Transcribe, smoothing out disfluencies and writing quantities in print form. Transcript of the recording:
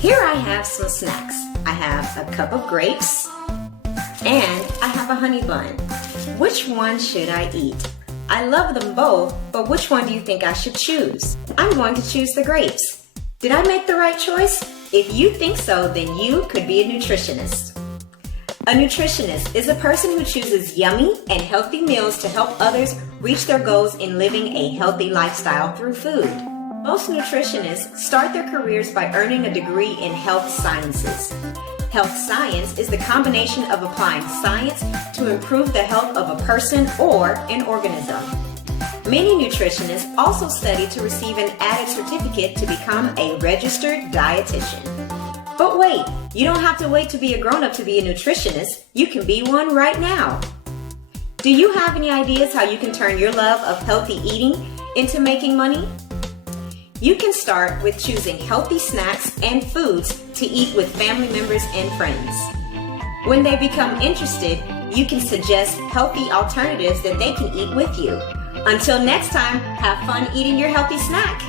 Here I have some snacks. I have a cup of grapes and I have a honey bun. Which one should I eat? I love them both, but which one do you think I should choose? I'm going to choose the grapes. Did I make the right choice? If you think so, then you could be a nutritionist. A nutritionist is a person who chooses yummy and healthy meals to help others reach their goals in living a healthy lifestyle through food. Most nutritionists start their careers by earning a degree in health sciences. Health science is the combination of applying science to improve the health of a person or an organism. Many nutritionists also study to receive an added certificate to become a registered dietitian. But wait, you don't have to wait to be a grown-up to be a nutritionist. You can be one right now. Do you have any ideas how you can turn your love of healthy eating into making money? You can start with choosing healthy snacks and foods to eat with family members and friends. When they become interested, you can suggest healthy alternatives that they can eat with you. Until next time, have fun eating your healthy snack.